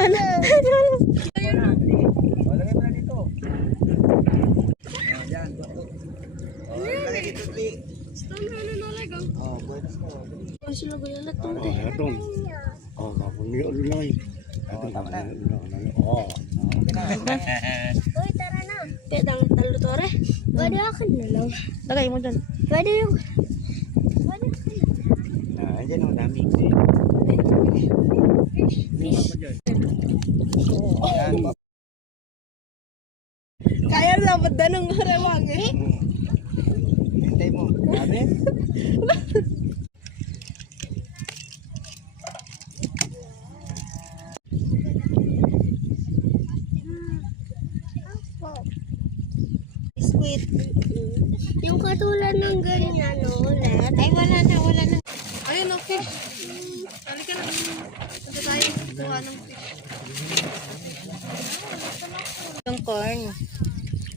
No. Lagay mo na dito. Yan. Lagay dito, Li. Buenas mo. Sila ba yan natin? Atong. Kapuni ulo na eh. Tama na. Okay na. Uy, tara na. Pedang talo tore. Pwede akin na lang. Lagay mo dyan. Pwede yung... Pwede akin na lang. Andyan ang dami. Yan. Kaya lang, ba't ng harewang eh? Hintay mo. Sabi? Squid. Yung katulad ng ganyan, no, ulit. Ay, wala na. Ayun, no, fish. Halika na. Punta tayo. Kuha ng fish. Yung corn.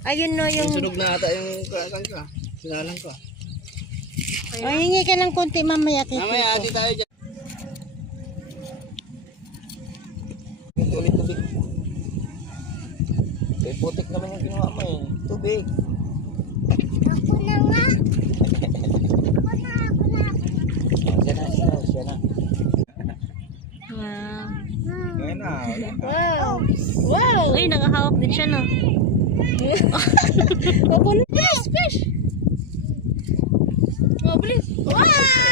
Ayun, no, yung... Sunog na ata yung karakan ko. Sinalang ko. Ay, hingi ka ng konti mamaya. Mamaya, ati tayo dyan. Ito ulit tubig. May putik naman yung ginawa mo eh. Tubig. Ako na nga. Siya na. Wow. Ngayon na. Wow. Ay, nakahawak din siya, no? Fish. Oh, bilis. Wow!